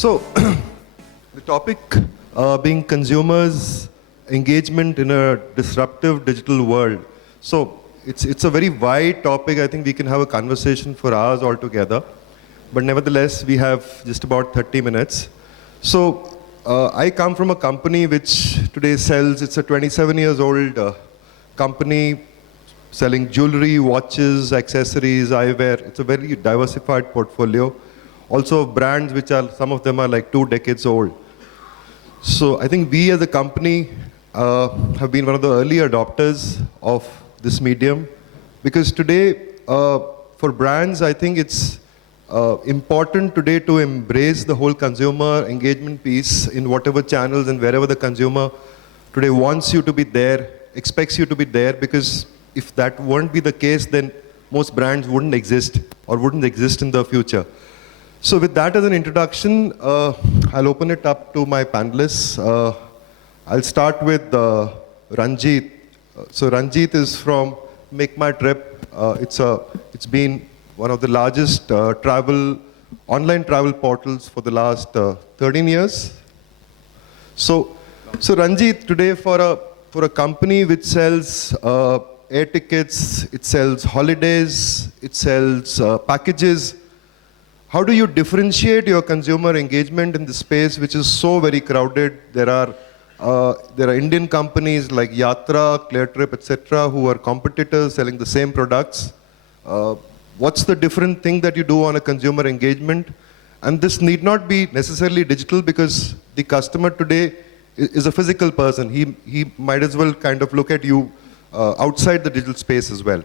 So, the topic being consumers' engagement in a disruptive digital world. So, it's a very wide topic. I think we can have a conversation for hours altogether. But nevertheless, we have just about 30 minutes. So, I come from a company which today sells, it's a 27 years old company selling jewelry, watches, accessories, eyewear. It's a very diversified portfolio. Also brands which are, some of them are like 2 decades old. So I think we as a company have been one of the early adopters of this medium, because today for brands, I think it's important today to embrace the whole consumer engagement piece in whatever channels and wherever the consumer today wants you to be there, expects you to be there, because if that won't be the case, then most brands wouldn't exist or wouldn't exist in the future. So with that as an introduction, I'll open it up to my panelists. I'll start with Ranjit. So Ranjit is from Make My Trip. It's been one of the largest online travel portals for the last 13 years. So Ranjit, today for a company which sells air tickets, it sells holidays, it sells packages, how do you differentiate your consumer engagement in the space which is so very crowded? There are Indian companies like Yatra, Cleartrip, etc., who are competitors selling the same products. What's the different thing that you do on a consumer engagement? And this need not be necessarily digital, because the customer today is a physical person. He might as well kind of look at you outside the digital space as well.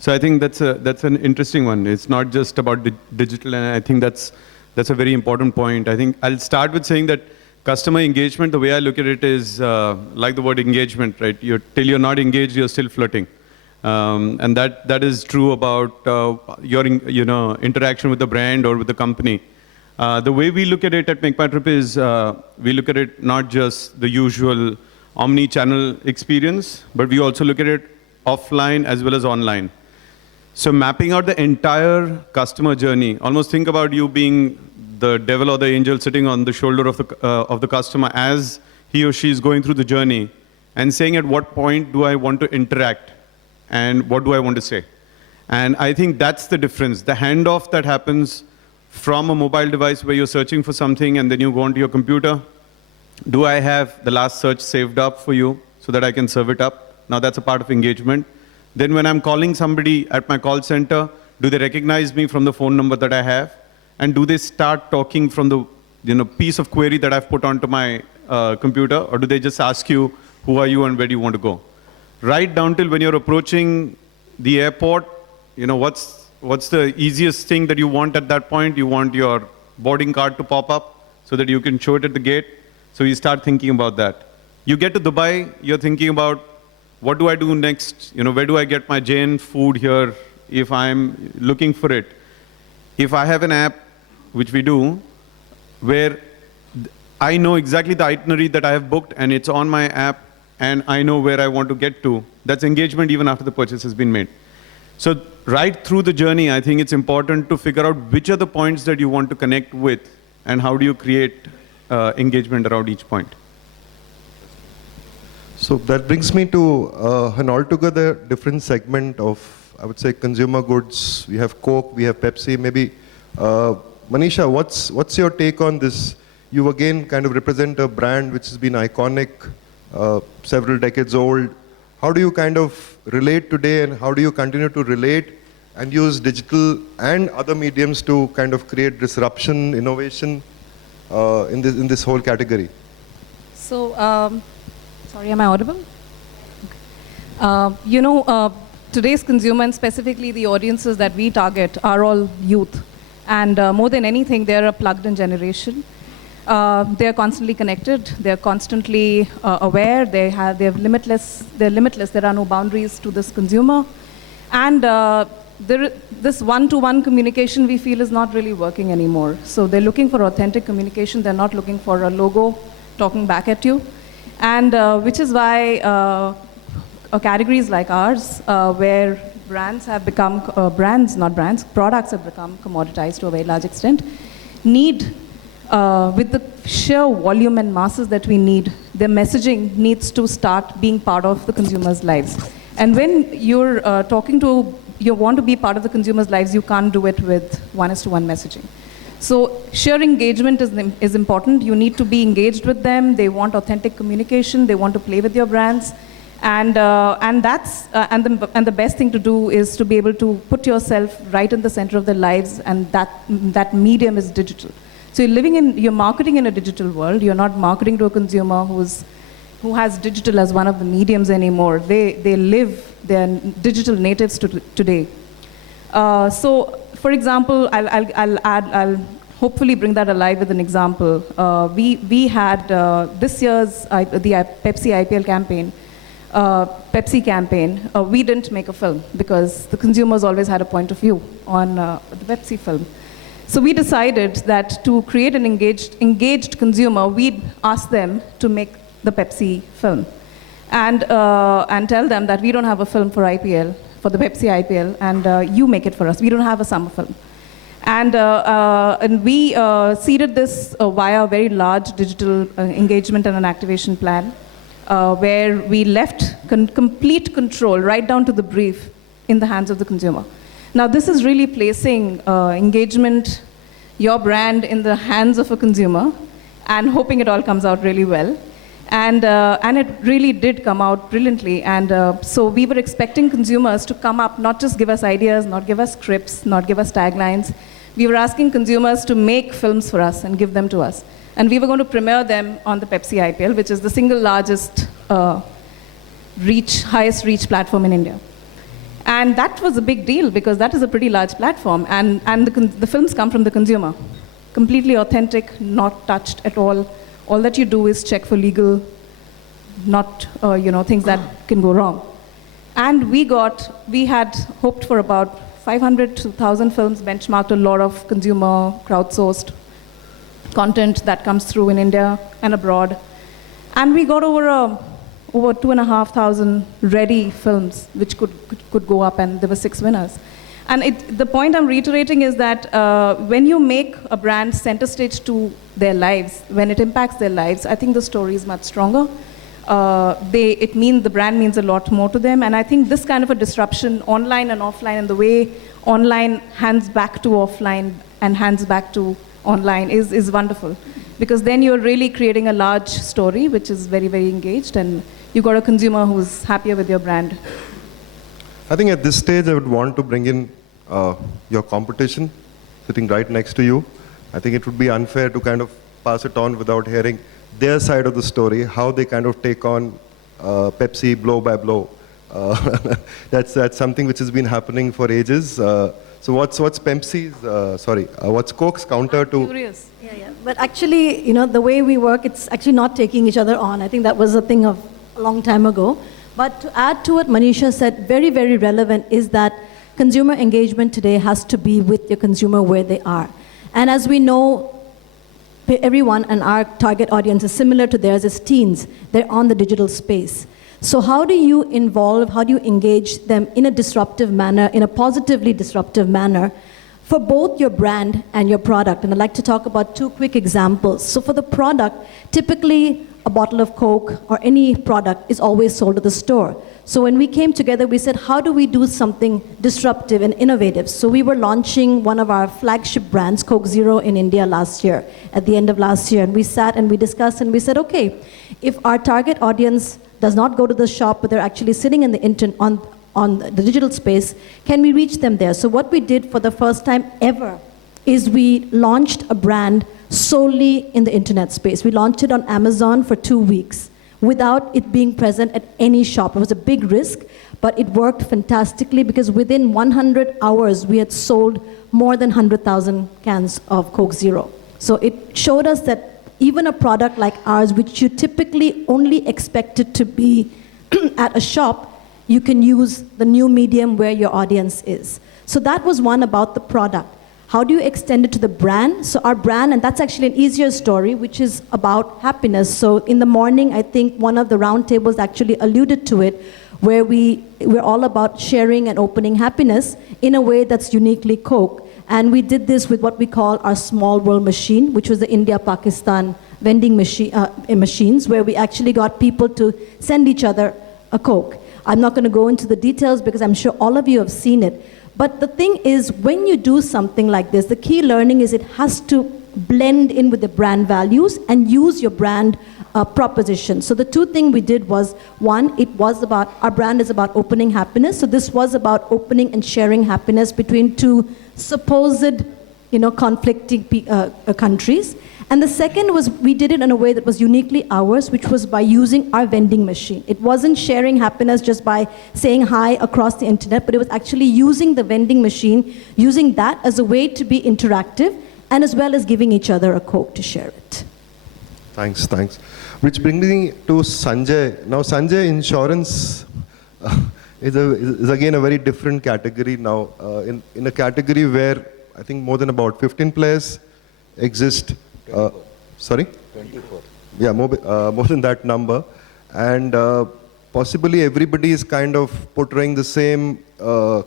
So I think that's an interesting one. It's not just about digital, and I think that's a very important point. I think I'll start with saying that customer engagement, the way I look at it is like the word engagement, right? Till you're not engaged, you're still flirting. And that is true about your interaction with the brand or with the company. The way we look at it at Make My Trip is we look at it not just the usual omni-channel experience, but we also look at it offline as well as online. So mapping out the entire customer journey, almost think about you being the devil or the angel sitting on the shoulder of the customer as he or she is going through the journey, and saying at what point do I want to interact and what do I want to say. And I think that's the difference. The handoff that happens from a mobile device where you're searching for something and then you go onto your computer. Do I have the last search saved up for you so that I can serve it up? Now that's a part of engagement. Then when I'm calling somebody at my call center, do they recognize me from the phone number that I have? And do they start talking from the piece of query that I've put onto my computer? Or do they just ask you, who are you and where do you want to go? Right down till when you're approaching the airport, what's the easiest thing that you want at that point? You want your boarding card to pop up so that you can show it at the gate. So you start thinking about that. You get to Dubai, you're thinking about, what do I do next? Where do I get my Jain food here if I'm looking for it? If I have an app, which we do, where I know exactly the itinerary that I have booked and it's on my app and I know where I want to get to, that's engagement even after the purchase has been made. So right through the journey, I think it's important to figure out which are the points that you want to connect with and how do you create engagement around each point. So that brings me to an altogether different segment of, I would say, consumer goods. We have Coke, we have Pepsi. Maybe, Manisha, what's your take on this? You again kind of represent a brand which has been iconic, several decades old. How do you kind of relate today, and how do you continue to relate and use digital and other mediums to kind of create disruption, innovation in this whole category? So. Sorry, am I audible? Okay. Today's consumer, and specifically the audiences that we target, are all youth. And more than anything, they're a plugged-in generation. They're constantly connected. They're constantly aware. They're limitless. There are no boundaries to this consumer. And this one-to-one communication, we feel, is not really working anymore. So they're looking for authentic communication. They're not looking for a logo talking back at you. And which is why categories like ours, where brands have become, products have become commoditized to a very large extent, need with the sheer volume and masses that we need, their messaging needs to start being part of the consumers' lives. And when you're you want to be part of the consumers' lives, you can't do it with one-to-one messaging. So sheer engagement is important. You need to be engaged with them. They want authentic communication. They want to play with your brands. And the best thing to do is to be able to put yourself right in the center of their lives, and that medium is digital. So you're marketing in a digital world. You're not marketing to a consumer who has digital as one of the mediums anymore. They're digital natives today. So, for example, I'll hopefully bring that alive with an example. We had this year's the Pepsi IPL campaign. Pepsi campaign, we didn't make a film because the consumers always had a point of view on the Pepsi film. So we decided that to create an engaged consumer, we'd ask them to make the Pepsi film and tell them that we don't have a film for IPL, for the Pepsi IPL, and you make it for us. We don't have a summer film. And we seeded this via a very large digital engagement and an activation plan. Where we left complete control, right down to the brief, in the hands of the consumer. Now, this is really placing engagement, your brand, in the hands of a consumer, and hoping it all comes out really well. And it really did come out brilliantly. And so we were expecting consumers to come up, not just give us ideas, not give us scripts, not give us taglines. We were asking consumers to make films for us and give them to us. And we were going to premiere them on the Pepsi IPL, which is the single largest highest reach platform in India. And that was a big deal because that is a pretty large platform. And the films come from the consumer. Completely authentic, not touched at all. All that you do is check for legal, not things that can go wrong. And we had hoped for about 500 to 1,000 films, benchmarked a lot of consumer crowdsourced content that comes through in India and abroad. And we got over 2,500 ready films which could go up, and there were 6 winners. And the point I'm reiterating is that when you make a brand center stage to their lives, when it impacts their lives, I think the story is much stronger. The brand means a lot more to them. And I think this kind of a disruption, online and offline, and the way online hands back to offline and hands back to online is wonderful, because then you're really creating a large story which is very, very engaged, and you got a consumer who's happier with your brand. I think at this stage I would want to bring in your competition sitting right next to you. I think it would be unfair to kind of pass it on without hearing their side of the story, how they kind of take on Pepsi blow by blow. That's something which has been happening for ages. So what's Pepsi's, what's Coke's counter to? Curious. Yeah. But actually, the way we work, it's actually not taking each other on. I think that was a thing of a long time ago. But to add to what Manisha said, very, very relevant is that consumer engagement today has to be with your consumer where they are. And as we know, everyone and our target audience is similar to theirs as teens. They're on the digital space. So how do you engage them in a disruptive manner, in a positively disruptive manner, for both your brand and your product? And I'd like to talk about 2 quick examples. So for the product, typically a bottle of Coke or any product is always sold at the store. So when we came together, we said, how do we do something disruptive and innovative? So we were launching one of our flagship brands, Coke Zero, in India last year, at the end of last year. And we sat and we discussed and we said, okay, if our target audience does not go to the shop, but they're actually sitting in the on the digital space, can we reach them there? So what we did for the first time ever is we launched a brand solely in the internet space. We launched it on Amazon for 2 weeks without it being present at any shop. It was a big risk, but it worked fantastically because within 100 hours, we had sold more than 100,000 cans of Coke Zero. So it showed us that even a product like ours, which you typically only expect it to be at a shop, you can use the new medium where your audience is. So that was one about the product. How do you extend it to the brand? So our brand, and that's actually an easier story, which is about happiness. So in the morning, I think one of the roundtables actually alluded to it, where we're all about sharing and opening happiness in a way that's uniquely Coke. And we did this with what we call our small world machine, which was the India-Pakistan vending machines, where we actually got people to send each other a Coke. I'm not going to go into the details because I'm sure all of you have seen it. But the thing is, when you do something like this, the key learning is it has to blend in with the brand values and use your brand proposition. So the two things we did was, one, it was about, our brand is about opening happiness. So this was about opening and sharing happiness between two supposed, conflicting countries. And the second was, we did it in a way that was uniquely ours, which was by using our vending machine. It wasn't sharing happiness just by saying hi across the internet, but it was actually using the vending machine, using that as a way to be interactive, and as well as giving each other a Coke to share it. Thanks. Which brings me to Sanjay. Now, Sanjay, insurance is again a very different category now. In a category where I think more than about 15 players exist. 24. Yeah, more than that number. And possibly everybody is kind of portraying the same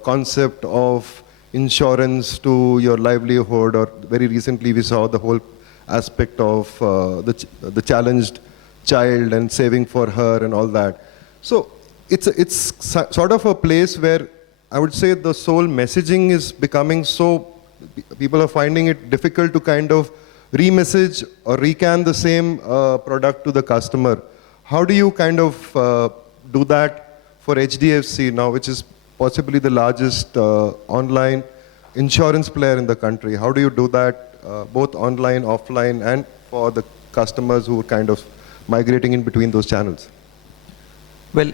concept of insurance to your livelihood, or very recently we saw the whole aspect of the challenged child and saving for her and all that. So it's sort of a place where I would say the sole messaging is becoming so, people are finding it difficult to kind of re-message or recan the same product to the customer. How do you kind of do that for HDFC now, which is possibly the largest online insurance player in the country? How do you do that, both online, offline, and for the customers who are kind of migrating in between those channels? Well,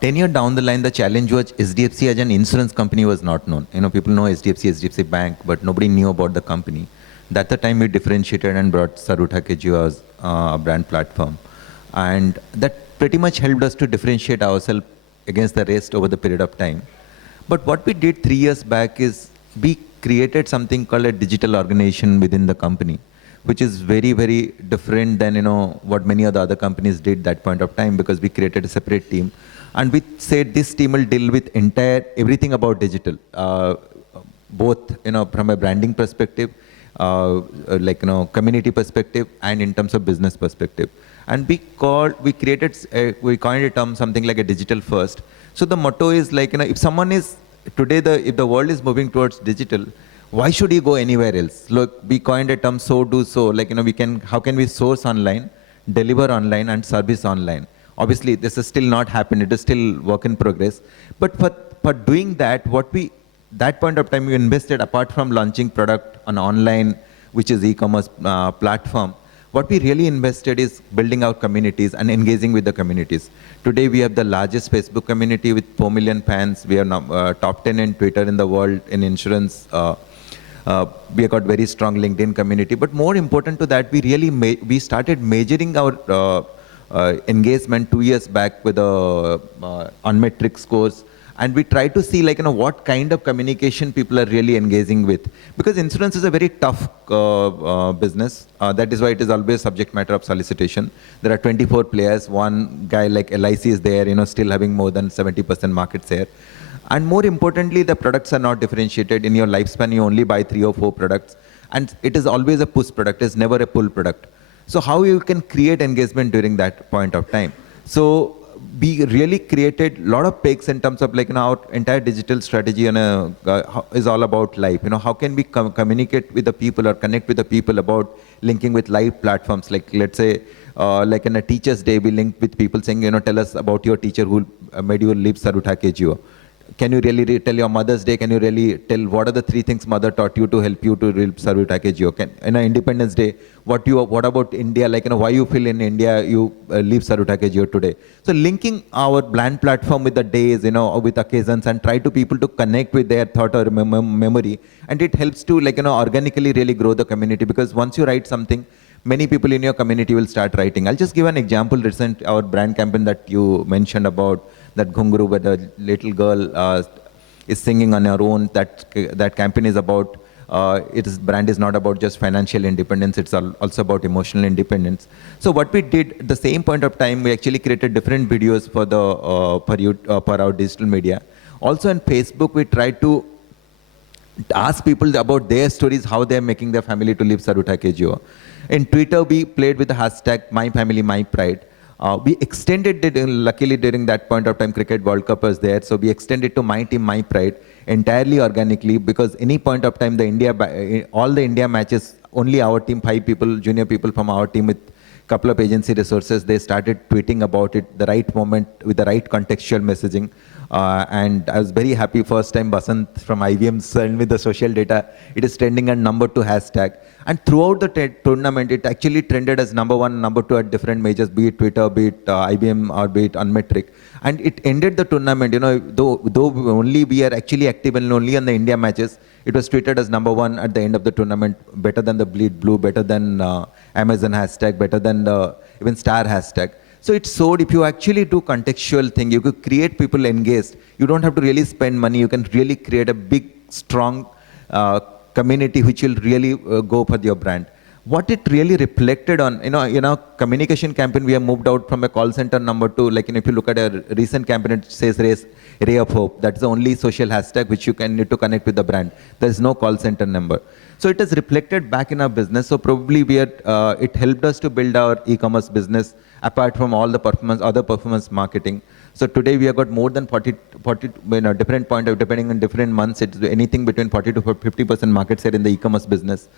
10 years down the line, the challenge was HDFC as an insurance company was not known. People know HDFC Bank, but nobody knew about the company. At the time, we differentiated and brought Sarutha Kejio as a brand platform. And that pretty much helped us to differentiate ourselves against the rest over the period of time. But what we did 3 years back is we created something called a digital organization within the company, which is very, very different than what many of the other companies did that point of time, because we created a separate team. And we said this team will deal with everything about digital, both from a branding perspective, community perspective, and in terms of business perspective. And we coined a term something like a digital first. So the motto is if someone is today, if the world is moving towards digital, why should you go anywhere else? Look, we coined a term, so do so. How can we source online, deliver online, and service online? Obviously, this is still not happened. It is still work in progress. But for doing that, that point of time we invested, apart from launching product on online, which is e-commerce platform, what we really invested is building out communities and engaging with the communities. Today we have the largest Facebook community with 4 million fans. We are now top 10 in Twitter in the world in insurance. We have got very strong LinkedIn community. But more important to that, we started measuring our engagement 2 years back with on metric scores. And we try to see what kind of communication people are really engaging with. Because insurance is a very tough business. That is why it is always subject matter of solicitation. There are 24 players. One guy like LIC is there, still having more than 70% market share. And more importantly, the products are not differentiated. In your lifespan, you only buy 3 or 4 products. And it is always a push product. It's never a pull product. So how you can create engagement during that point of time? So we really created a lot of pegs in terms of our entire digital strategy is all about life. How can we communicate with the people or connect with the people about linking with live platforms? Let's say, in a teacher's day, we link with people saying, tell us about your teacher who made you live Sarutha Kejio. Can you really tell your Mother's Day? Can you really tell what are the 3 things mother taught you to help you to live Sarutha Kejio? In Independence Day, what about India? Why you feel in India you live Sarutha Kejio today? So linking our brand platform with the days, with occasions, and try to people to connect with their thought or memory, and it helps to organically really grow the community, because once you write something, many people in your community will start writing. I'll just give an example. Our brand campaign that you mentioned about that Ghunguru, where the little girl is singing on her own. That campaign is about, brand is not about just financial independence, it's also about emotional independence. So what we did at the same point of time, we actually created different videos for our digital media. Also on Facebook, we tried to ask people about their stories, how they're making their family to live Saruta KGO. In Twitter, we played with the hashtag #MyFamilyMyPride. We extended it, luckily during that point of time, Cricket World Cup was there, so we extended to My Team, My Pride entirely organically, because any point of time, all the India matches, only our team, 5 people, junior people from our team with couple of agency resources, they started tweeting about it, the right moment, with the right contextual messaging. And I was very happy first time Basant from IBM sent me the social data. It is trending at #2 hashtag. And throughout the tournament, it actually trended as #1, #2 at different majors, be it Twitter, be it IBM, or be it Unmetric. And it ended the tournament, though only we are actually active and only on the India matches, it was tweeted as #1 at the end of the tournament, better than the Bleed Blue, better than Amazon hashtag, better than the even Star hashtag. So it showed if you actually do contextual thing, you could create people engaged. You don't have to really spend money. You can really create a big, strong community which will really go for your brand. What it really reflected on, communication campaign, we have moved out from a call center #2. Like, if you look at a recent campaign, it says Ray of Hope. That's the only social hashtag which you can need to connect with the brand. There is no call center number. So it has reflected back in our business. So probably it helped us to build our e-commerce business apart from all the other performance marketing. So today we have got more than 40 different point of, depending on different months, it's anything between 40 to 50% market share in the e-commerce business.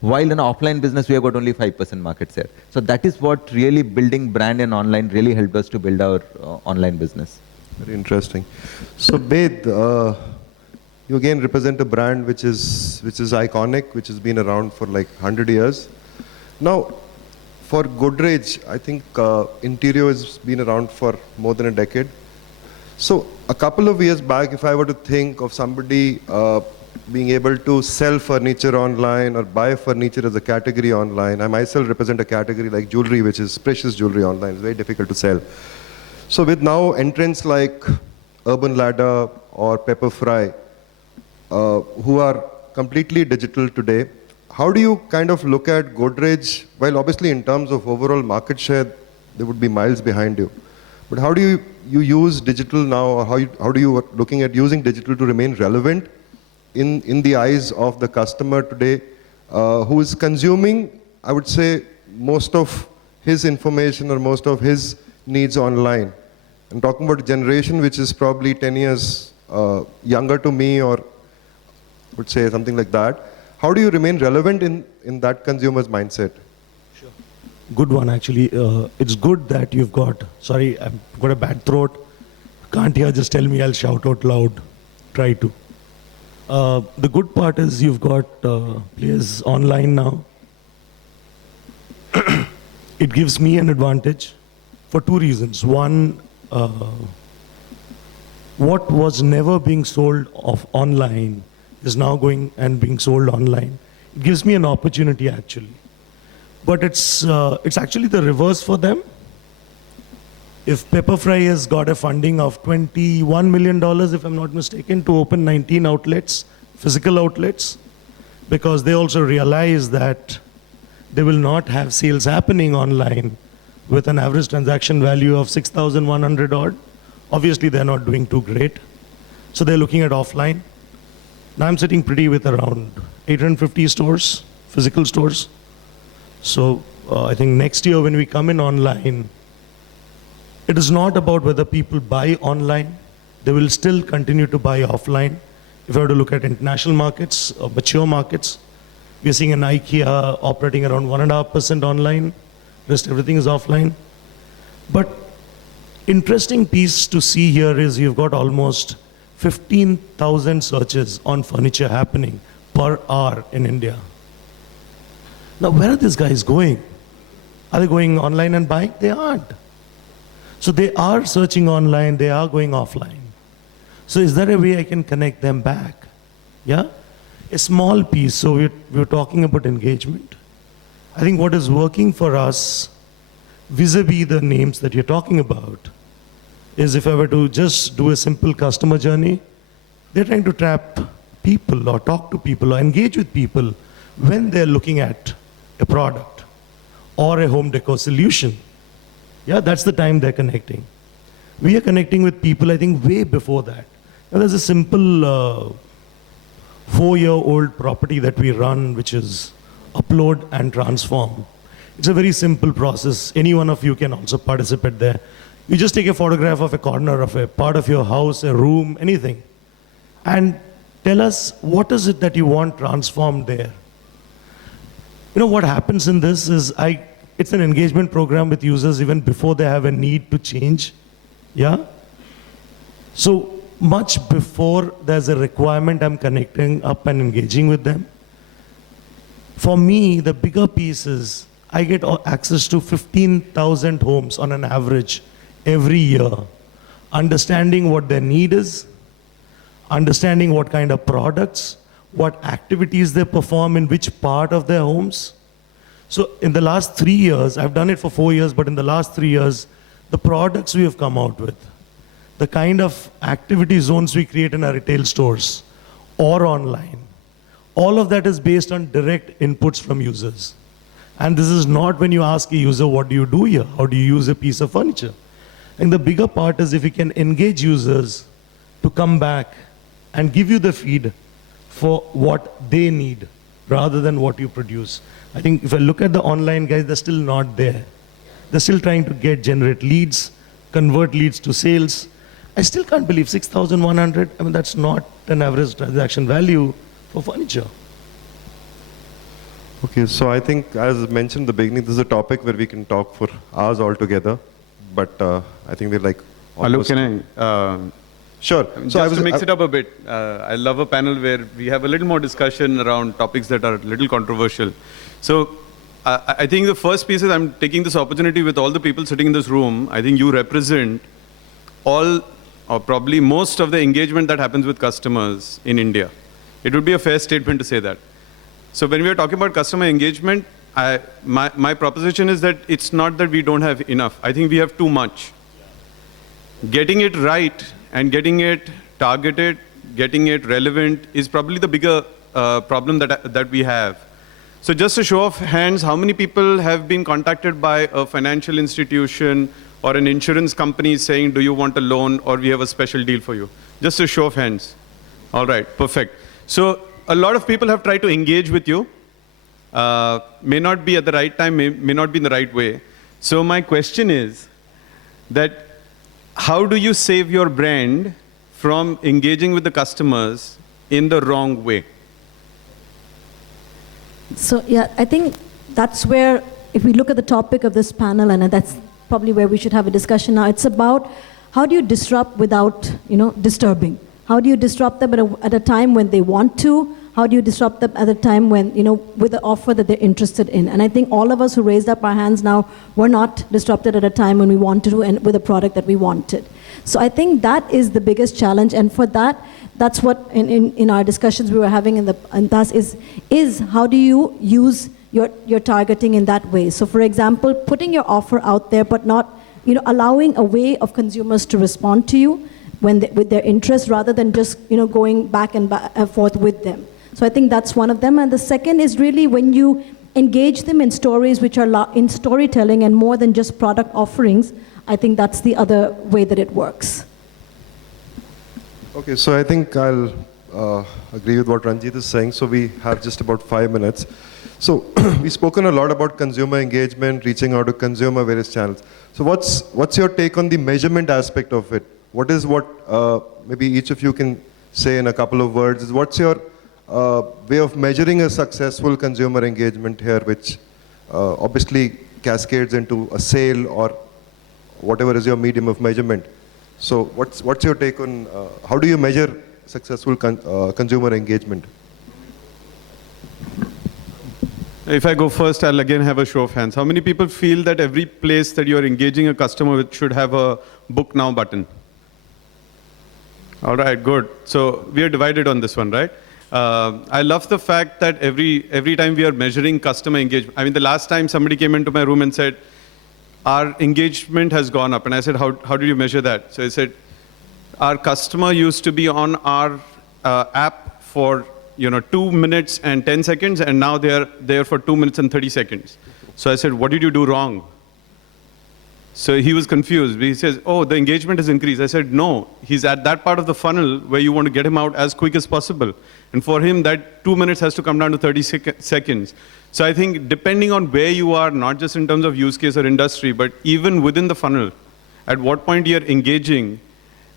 While in offline business, we have got only 5% market share. So that is what really building brand and online really helped us to build our online business. Very interesting. So Bed, you again represent a brand which is iconic, which has been around for like 100 years. Now, for Godrej, I think interior has been around for more than a decade. So a couple of years back, if I were to think of somebody being able to sell furniture online or buy furniture as a category online, I myself represent a category like jewelry, which is precious jewelry online. It's very difficult to sell. So with now entrants like Urban Ladder or Pepperfry, who are completely digital today, how do you kind of look at Godrej? Well, obviously in terms of overall market share, they would be miles behind you. But how do you use digital now, or how do you looking at using digital to remain relevant in the eyes of the customer today, who is consuming, I would say, most of his information or most of his needs online? I'm talking about a generation which is probably 10 years younger to me, or would say something like that. How do you remain relevant in that consumer's mindset? Sure. Good one, actually. It's good that you've got, sorry, I've got a bad throat. Can't hear, just tell me, I'll shout out loud. Try to. The good part is you've got players online now. It gives me an advantage for 2 reasons. One, what was never being sold online is now going and being sold online. It gives me an opportunity, actually. But it's actually the reverse for them. If Pepperfry has got a funding of $21 million, if I'm not mistaken, to open 19 outlets, physical outlets, because they also realize that they will not have sales happening online with an average transaction value of 6,100 odd. Obviously, they're not doing too great. So they're looking at offline. Now I'm sitting pretty with around 850 stores, physical stores. So I think next year when we come in online, it is not about whether people buy online. They will still continue to buy offline. If I were to look at international markets, or mature markets, we are seeing an IKEA operating around 1.5% online. Rest everything is offline. But interesting piece to see here is you've got almost 15,000 searches on furniture happening per hour in India. Now, where are these guys going? Are they going online and buying? They aren't. So they are searching online, they are going offline. So is there a way I can connect them back? Yeah? A small piece, so we're talking about engagement. I think what is working for us, vis-a-vis the names that you're talking about, is if I were to just do a simple customer journey, they're trying to trap people or talk to people or engage with people when they're looking at a product or a home decor solution. Yeah, that's the time they're connecting. We are connecting with people, I think, way before that. Now, there's a simple 4-year-old property that we run, which is upload and transform. It's a very simple process. Any one of you can also participate there. You just take a photograph of a corner of a part of your house, a room, anything, and tell us what is it that you want transformed there. You know what happens in this is it's an engagement program with users even before they have a need to change. Yeah? So much before there's a requirement, I'm connecting up and engaging with them. For me, the bigger piece is I get access to 15,000 homes on an average every year, understanding what their need is, understanding what kind of products, what activities they perform in which part of their homes. So in the last 3 years, I've done it for 4 years, but in the last 3 years, the products we have come out with, the kind of activity zones we create in our retail stores or online, all of that is based on direct inputs from users. And this is not when you ask a user, what do you do here? How do you use a piece of furniture? And the bigger part is if you can engage users to come back and give you the feed for what they need rather than what you produce. I think if I look at the online guys, they're still not there. They're still trying to generate leads, convert leads to sales. I still can't believe 6,100. I mean, that's not an average transaction value for furniture. Okay, so I think, as mentioned in the beginning, this is a topic where we can talk for hours altogether. But I think we're like Hello, almost... can I? Sure. Just to mix it up a bit, I love a panel where we have a little more discussion around topics that are a little controversial. So I think the first piece is I'm taking this opportunity with all the people sitting in this room. I think you represent all, or probably most of the engagement that happens with customers in India. It would be a fair statement to say that. So when we are talking about customer engagement, my proposition is that it's not that we don't have enough. I think we have too much. Getting it right and getting it targeted, getting it relevant is probably the bigger problem that we have. So just a show of hands, how many people have been contacted by a financial institution or an insurance company saying, do you want a loan or we have a special deal for you? Just a show of hands. All right, perfect. So a lot of people have tried to engage with you. May not be at the right time, may not be in the right way. So my question is that how do you save your brand from engaging with the customers in the wrong way? So yeah, I think that's where, if we look at the topic of this panel, and that's probably where we should have a discussion now, it's about how do you disrupt without, disturbing? How do you disrupt them at a time when they want to? How do you disrupt them at a time when, with the offer that they're interested in? And I think all of us who raised up our hands now were not disrupted at a time when we wanted to and with a product that we wanted. So I think that is the biggest challenge. And for that, that's what in our discussions we were having and thus is how do you use your targeting in that way? So for example, putting your offer out there, but not, allowing a way of consumers to respond to you with their interest rather than just, going back and forth with them. So I think that's one of them. And the second is really when you engage them in stories which are in storytelling and more than just product offerings, I think that's the other way that it works. Okay, so I think I'll agree with what Ranjit is saying. So we have just about 5 minutes. So we've spoken a lot about consumer engagement, reaching out to consumer, various channels. So what's your take on the measurement aspect of it? What maybe each of you can say in a couple of words, what's your way of measuring a successful consumer engagement here, which obviously cascades into a sale or whatever is your medium of measurement? So what's your take on how do you measure successful consumer engagement? If I go first, I'll again have a show of hands. How many people feel that every place that you're engaging a customer with should have a book now button? All right, good. So we are divided on this one, right? I love the fact that every time we are measuring customer engagement, I mean, the last time somebody came into my room and said, our engagement has gone up. And I said, how did you measure that? So he said, our customer used to be on our app for 2 minutes and 10 seconds, and now they're there for 2 minutes and 30 seconds. So I said, what did you do wrong? So he was confused. He says, oh, the engagement has increased. I said, no, he's at that part of the funnel where you want to get him out as quick as possible. And for him, that 2 minutes has to come down to 30 seconds. So I think depending on where you are, not just in terms of use case or industry, but even within the funnel, at what point you're engaging,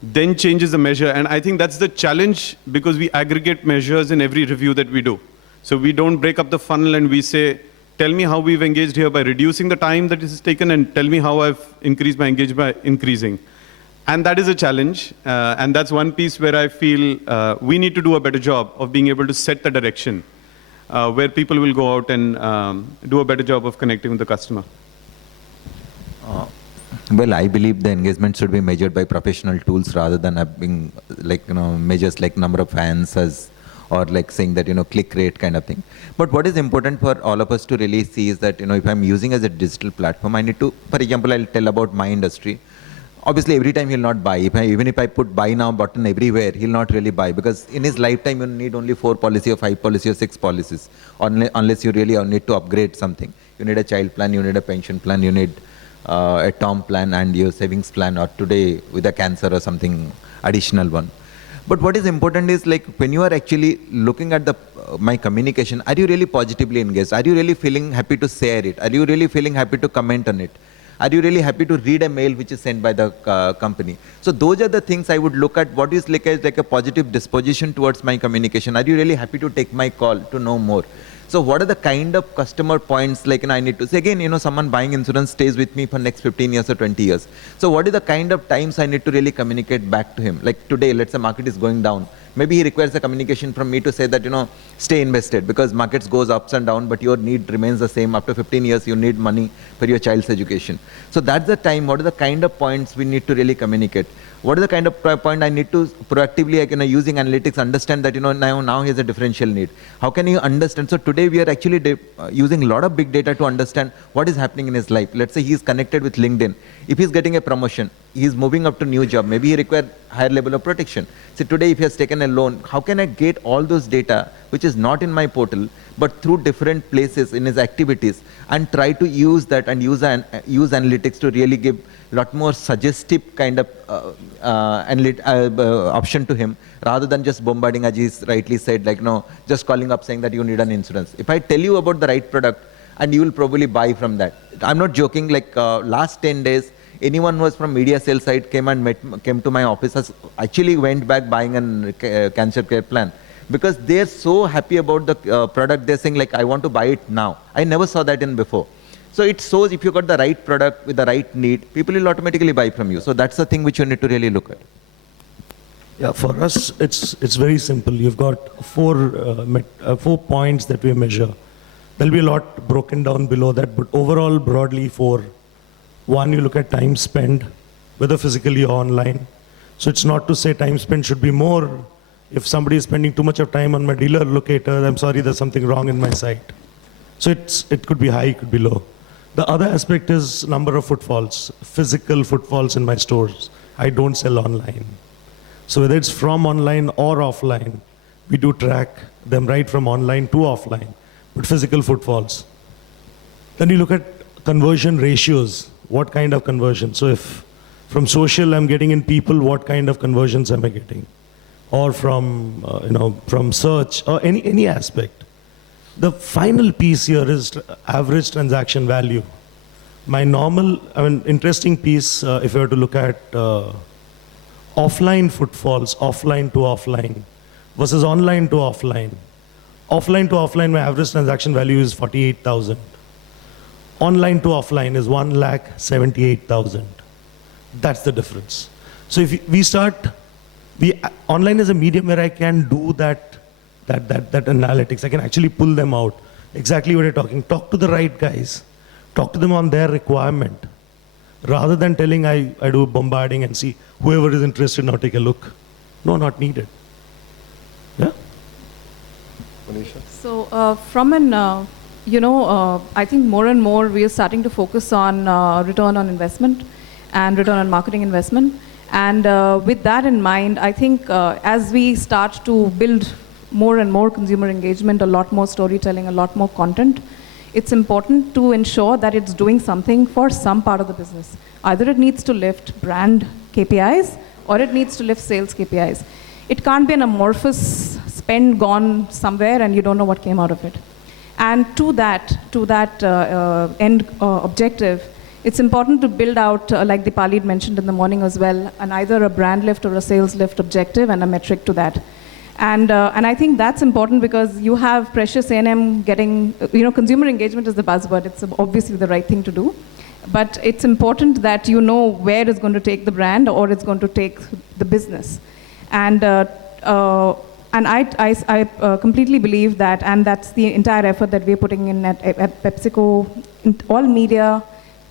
then changes the measure. And I think that's the challenge because we aggregate measures in every review that we do. So we don't break up the funnel and we say, tell me how we've engaged here by reducing the time that this has taken and tell me how I've increased my engagement by increasing. And that is a challenge. And that's one piece where I feel we need to do a better job of being able to set the direction where people will go out and do a better job of connecting with the customer. Well, I believe the engagement should be measured by professional tools rather than having like, measures like number of fans or like saying that, click rate kind of thing. But what is important for all of us to really see is that, if I'm using as a digital platform, I need to, for example, I'll tell about my industry. Obviously, every time he'll not buy. Even if I put buy now button everywhere, he'll not really buy because in his lifetime, you need only 4 policy or 5 policy or 6 policies, unless you really need to upgrade something. You need a child plan, you need a pension plan, you need a term plan and your savings plan, or today with a cancer or something additional one. But what is important is like when you are actually looking at my communication, are you really positively engaged? Are you really feeling happy to share it? Are you really feeling happy to comment on it? Are you really happy to read a mail which is sent by the company? So those are the things I would look at. What is like a positive disposition towards my communication? Are you really happy to take my call to know more? So what are the kind of customer points like I need to say again, someone buying insurance stays with me for next 15 years or 20 years. So what is the kind of times I need to really communicate back to him? Like today, let's say market is going down. Maybe he requires a communication from me to say that, stay invested because markets goes ups and down, but your need remains the same. After 15 years, you need money for your child's education. So that's the time. What are the kind of points we need to really communicate? What is the kind of point I need to proactively, using analytics, understand that, now he has a differential need. How can you understand? So today we are actually using a lot of big data to understand what is happening in his life. Let's say he is connected with LinkedIn. If he's getting a promotion, he is moving up to new job. Maybe he requires higher level of protection. So today if he has taken a loan, how can I get all those data, which is not in my portal, but through different places in his activities and try to use that and use analytics to really give a lot more suggestive kind of option to him rather than just bombarding, as he rightly said, like, just calling up saying that you need an insurance. If I tell you about the right product and you will probably buy from that. I'm not joking, like last 10 days, anyone who was from media sales side came to my office, has actually went back buying a cancer care plan. Because they're so happy about the product, they're saying like, I want to buy it now. I never saw that in before. So it shows if you got the right product with the right need, people will automatically buy from you. So that's the thing which you need to really look at. Yeah, for us, it's very simple. You've got 4 points that we measure. There'll be a lot broken down below that, but overall, broadly 4. 1, you look at time spent, whether physically or online. So it's not to say time spent should be more. If somebody is spending too much of time on my dealer locator, I'm sorry, there's something wrong in my site. So it could be high, it could be low. The other aspect is number of footfalls, physical footfalls in my stores. I don't sell online. So whether it's from online or offline, we do track them right from online to offline, but physical footfalls. Then you look at conversion ratios. What kind of conversion? So if from social I'm getting in people, what kind of conversions am I getting? Or from, from search or any aspect. The final piece here is average transaction value. My normal, interesting piece, if you were to look at offline footfalls, offline to offline, versus online to offline. Offline to offline, my average transaction value is 48,000. Online to offline is 1,78,000. That's the difference. So if we start, online is a medium where I can do that analytics. I can actually pull them out. Exactly what you're talking. Talk to the right guys. Talk to them on their requirement. Rather than telling I do bombarding and see whoever is interested now take a look. No, not needed. Yeah? Manisha? So from an, I think more and more we are starting to focus on return on investment and return on marketing investment. And with that in mind, I think as we start to build more and more consumer engagement, a lot more storytelling, a lot more content, it's important to ensure that it's doing something for some part of the business. Either it needs to lift brand KPIs or it needs to lift sales KPIs. It can't be an amorphous spend gone somewhere and you don't know what came out of it. And to that end objective, it's important to build out, like Dipali had mentioned in the morning as well, either a brand lift or a sales lift objective and a metric to that. And I think that's important because you have Precious A&M getting, consumer engagement is the buzzword. It's obviously the right thing to do. But it's important that you know where it's going to take the brand or it's going to take the business. And I completely believe that, and that's the entire effort that we're putting in at PepsiCo. All media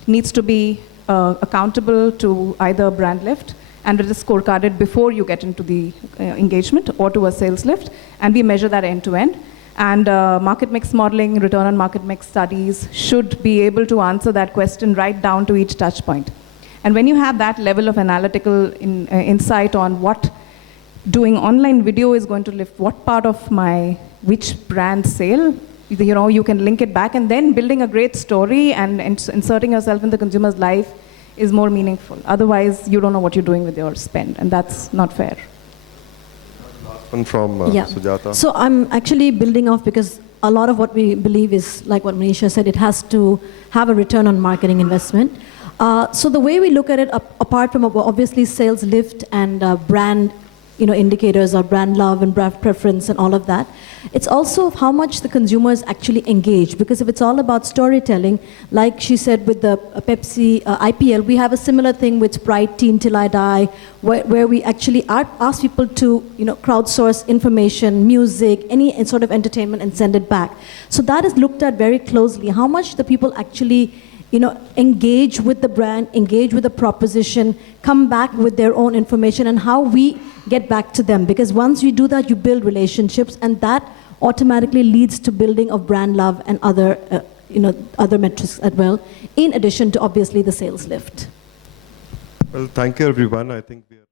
needs to be accountable to either brand lift, and it is scorecarded before you get into the engagement or to a sales lift, and we measure that end to end. And market mix modeling, return on market mix studies should be able to answer that question right down to each touch point. And when you have that level of analytical insight on what doing online video is going to lift, what part of which brand sale, you can link it back, and then building a great story and inserting yourself in the consumer's life is more meaningful. Otherwise, you don't know what you're doing with your spend, and that's not fair. One from Sujata. So I'm actually building off because a lot of what we believe is, like what Manisha said, it has to have a return on marketing investment. So the way we look at it, apart from obviously sales lift and brand indicators or brand love and brand preference and all of that, it's also how much the consumers actually engage. Because if it's all about storytelling, like she said with the Pepsi IPL, we have a similar thing with Sprite Teen Till I Die, where we actually ask people to crowdsource information, music, any sort of entertainment and send it back. So that is looked at very closely. How much the people actually engage with the brand, engage with the proposition, come back with their own information, and how we get back to them. Because once you do that, you build relationships, and that automatically leads to building of brand love and other metrics as well, in addition to obviously the sales lift. Well, thank you everyone. I think we are